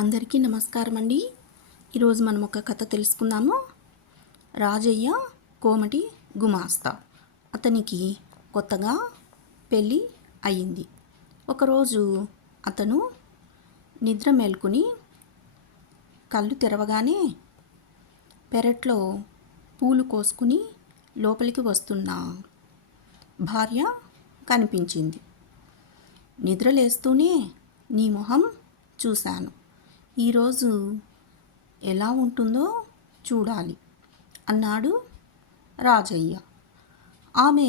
అందరికీ నమస్కారం అండి. ఈరోజు మనం ఒక కథ తెలుసుకుందాము. రాజయ్య కోమటి గుమాస్తా. అతనికి కొత్తగా పెళ్ళి అయ్యింది. ఒకరోజు అతను నిద్ర మేల్కొని కళ్ళు తెరవగానే పెరట్లో పూలు కోసుకుని లోపలికి వస్తున్న భార్య కనిపించింది. నిద్రలేస్తూనే నీ మొహం చూశాను, ఈరోజు ఎలా ఉంటుందో చూడాలి అన్నాడు రాజయ్య. ఆమె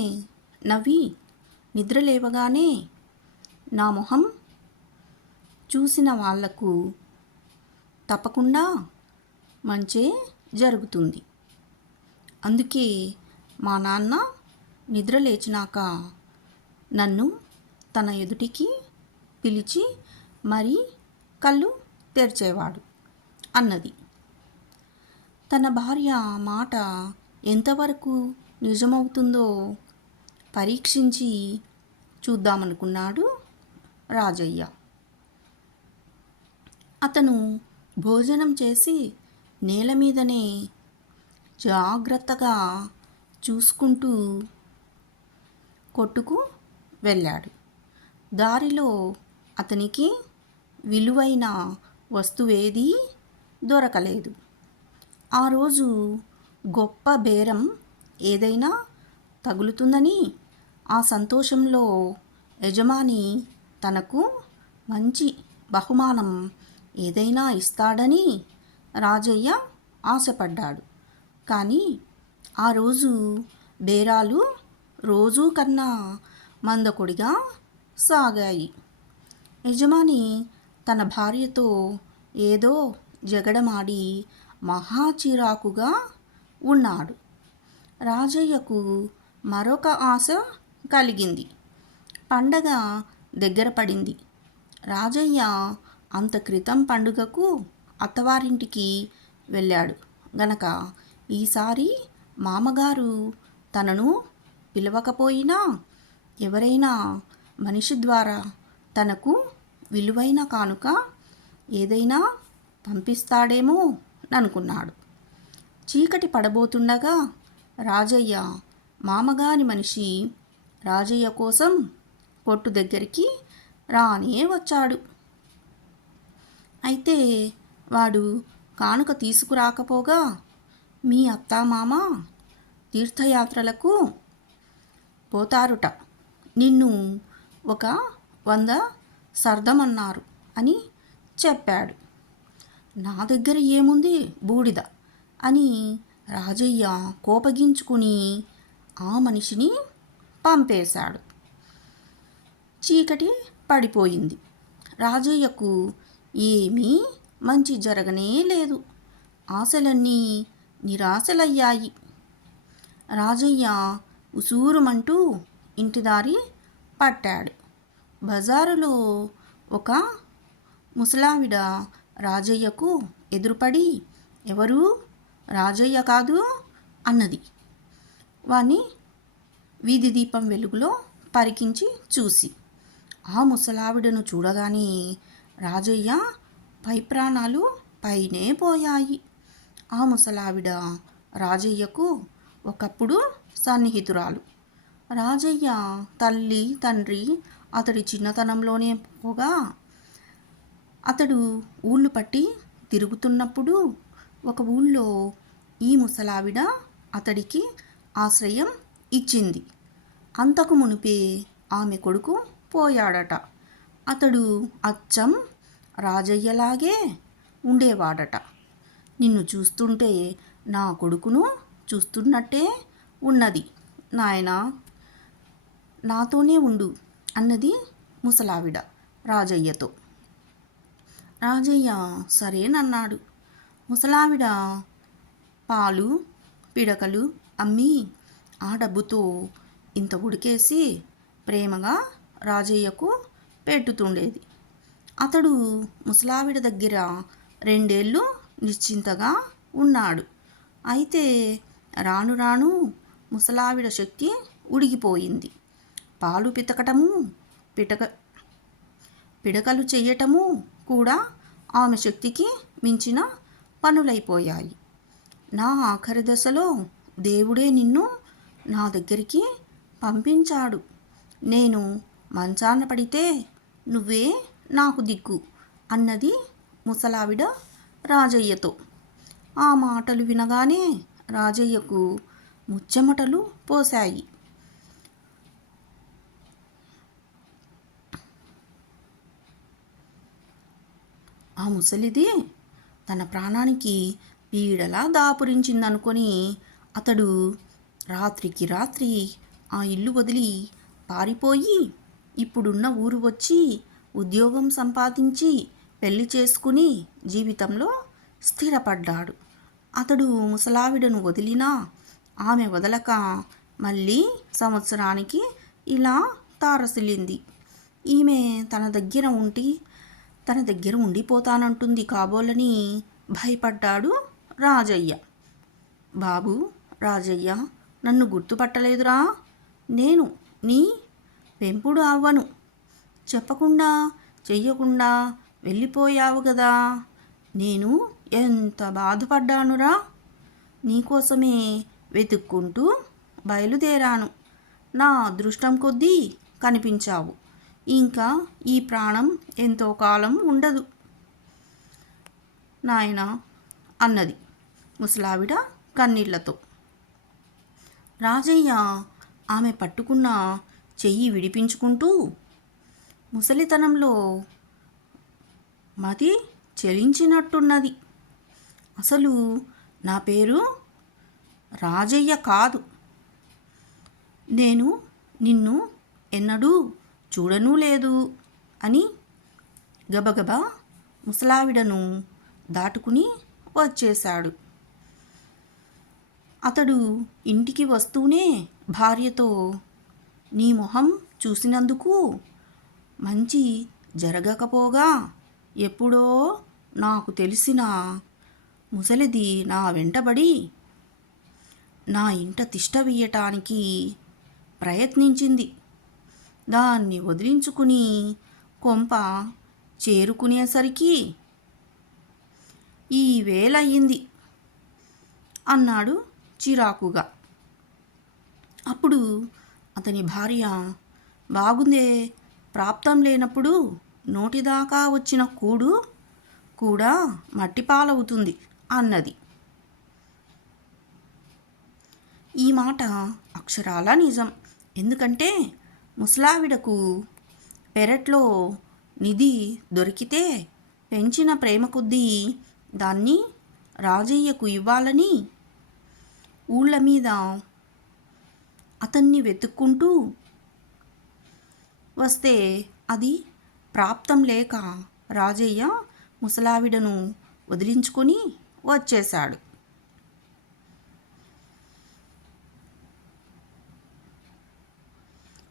నవ్వి నిద్రలేవగానే నా మొహం చూసిన వాళ్లకు తప్పకుండా మంచే జరుగుతుంది. అందుకే మా నాన్న నిద్రలేచినాక నన్ను తన ఎదుటికి పిలిచి మరీ కళ్ళు తెరిచేవాడు అన్నది. తన భార్య మాట ఎంతవరకు నిజమవుతుందో పరీక్షించి చూద్దామనుకున్నాడు రాజయ్య. అతను భోజనం చేసి నేల మీదనే జాగ్రత్తగా చూసుకుంటూ కొట్టుకు వెళ్ళాడు. దారిలో అతనికి విలువైన వస్తువేదీ దొరకలేదు. ఆ రోజు గొప్ప బేరం ఏదైనా తగులుతుందని, ఆ సంతోషంలో యజమాని తనకు మంచి బహుమానం ఏదైనా ఇస్తాడని రాజయ్య ఆశపడ్డాడు. కానీ ఆ రోజు బేరాలు రోజూ కన్నా మందకొడిగా సాగాయి. యజమాని తన భార్యతో ఏదో జగడమాడి మహా చిరాకుగా ఉన్నాడు. రాజయ్యకు మరొక ఆశ కలిగింది. పండగ దగ్గర పడింది. రాజయ్య అంత క్రితం పండుగకు అత్తవారింటికి వెళ్ళాడు గనక ఈసారి మామగారు తనను పిలవకపోయినా ఎవరైనా మనిషి ద్వారా తనకు విలువైన కానుక ఏదైనా పంపిస్తాడేమో అనుకున్నాడు. చీకటి పడబోతుండగా రాజయ్య మామగారి మనిషి రాజయ్య కోసం కొట్టు దగ్గరికి రానే వచ్చాడు. అయితే వాడు కానుక తీసుకురాకపోగా, మీ అత్తామామ తీర్థయాత్రలకు పోతారుట, నిన్ను ఒక 100 సర్దమన్నారు అని చెప్పాడు. నా దగ్గర ఏముంది బూడిద అని రాజయ్య కోపగించుకుని ఆ మనిషిని పంపేశాడు. చీకటి పడిపోయింది. రాజయ్యకు ఏమీ మంచి జరగనే లేదు. ఆశలన్నీ నిరాశలయ్యాయి. రాజయ్య ఉసూరుమంటూ ఇంటిదారి పట్టాడు. బజారులో ఒక ముసలావిడ రాజయ్యకు ఎదురుపడి, ఎవరు? రాజయ్య కాదు అన్నది. వాణ్ణి వీధి దీపం వెలుగులో పరికించి చూసి, ఆ ముసలావిడను చూడగానే రాజయ్య పై ప్రాణాలు పైనే పోయాయి. ఆ ముసలావిడ రాజయ్యకు ఒకప్పుడు సన్నిహితురాలు. రాజయ్య తల్లి తండ్రి అతడి చిన్నతనంలోనే పోగా, అతడు ఊళ్ళు పట్టి తిరుగుతున్నప్పుడు ఒక ఊళ్ళో ఈ ముసలావిడ అతడికి ఆశ్రయం ఇచ్చింది. అంతకు మునిపే ఆమె కొడుకు పోయాడట. అతడు అచ్చం రాజయ్యలాగే ఉండేవాడట. నిన్ను చూస్తుంటే నా కొడుకును చూస్తున్నట్టే ఉన్నది నాయనా, నాతోనే ఉండు అన్నది ముసలావిడ రాజయ్యతో. రాజయ్య సరేనన్నాడు. ముసలావిడ పాలు పిడకలు అమ్మి ఆ డబ్బుతో ఇంత ఉడికేసి ప్రేమగా రాజయ్యకు పెట్టుతుండేది. అతడు ముసలావిడ దగ్గర 2 ఏళ్ళు నిశ్చింతగా ఉన్నాడు. అయితే రాను రాను ముసలావిడ శక్తి ఉడిగిపోయింది. పాలు పితకటము పిడకలు చెయ్యటము కూడా ఆమె శక్తికి మించిన పనులైపోయాయి. నా ఆఖరి దశలో దేవుడే నిన్ను నా దగ్గరికి పంపించాడు. నేను మంచాన పడితే నువ్వే నాకు దిక్కు అన్నది ముసలావిడ రాజయ్యతో. ఆ మాటలు వినగానే రాజయ్యకు ముచ్చెమటలు పోశాయి. ఆ ముసలిది తన ప్రాణానికి పీడలా దాపురించిందనుకొని అతడు రాత్రికి రాత్రి ఆ ఇల్లు వదిలి పారిపోయి ఇప్పుడున్న ఊరు వచ్చి ఉద్యోగం సంపాదించి పెళ్లి చేసుకుని జీవితంలో స్థిరపడ్డాడు. అతడు ముసలావిడను వదిలినా ఆమె వదలక మళ్ళీ సంవత్సరానికి ఇలా తారసిల్లింది. ఈమె తన దగ్గర ఉండిపోతానంటుంది కాబోలని భయపడ్డాడు రాజయ్య. బాబు రాజయ్య, నన్ను గుర్తుపట్టలేదురా? నేను నీ పెంపుడు అవ్వను. చెప్పకుండా చెయ్యకుండా వెళ్ళిపోయావు కదా. నేను ఎంత బాధపడ్డానురా. నీకోసమే వెతుక్కుంటూ బయలుదేరాను. నా అదృష్టం కొద్దీ కనిపించావు. ఇంకా ఈ ప్రాణం ఎంతో కాలం ఉండదు నాయనా అన్నది ముసలావిడ కన్నీళ్లతో. రాజయ్య ఆమె పట్టుకున్న చెయ్యి విడిపించుకుంటూ, ముసలితనంలో మతి చెలించినట్టున్నది. అసలు నా పేరు రాజయ్య కాదు. నేను నిన్ను ఎన్నడూ చూడనూ లేదు అని గబగబా ముసలావిడను దాటుకుని వచ్చేశాడు. అతడు ఇంటికి వస్తూనే భార్యతో, నీ మొహం చూసినందుకు మంచి జరగకపోగా ఎప్పుడో నాకు తెలిసిన ముసలిది నా వెంటబడి నా ఇంట తిష్ట వేయటానికి ప్రయత్నించింది. దాన్ని వదిలించుకుని కొంప చేరుకునేసరికి ఈ వేళయింది అన్నాడు చిరాకుగా. అప్పుడు అతని భార్య, బాగుందే, ప్రాప్తం లేనప్పుడు నోటిదాకా వచ్చిన కూడు కూడా మట్టిపాలవుతుంది అన్నది. ఈ మాట అక్షరాలా నిజం. ఎందుకంటే ముసలావిడకు పెరట్లో నిధి దొరికితే పెంచిన ప్రేమ కొద్దీ దాన్ని రాజయ్యకు ఇవ్వాలని ఊళ్ళ మీద అతన్ని వెతుక్కుంటూ వస్తే అది ప్రాప్తం లేక రాజయ్య ముసలావిడను వదిలించుకొని వచ్చేశాడు.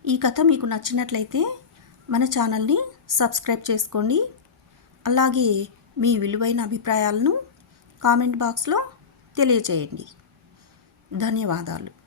ఈ కథ మీకు నచ్చినట్లయితే మన ఛానల్ని సబ్స్క్రైబ్ చేసుకోండి. అలాగే మీ విలువైన అభిప్రాయాలను కామెంట్ బాక్స్లో తెలియజేయండి. ధన్యవాదాలు.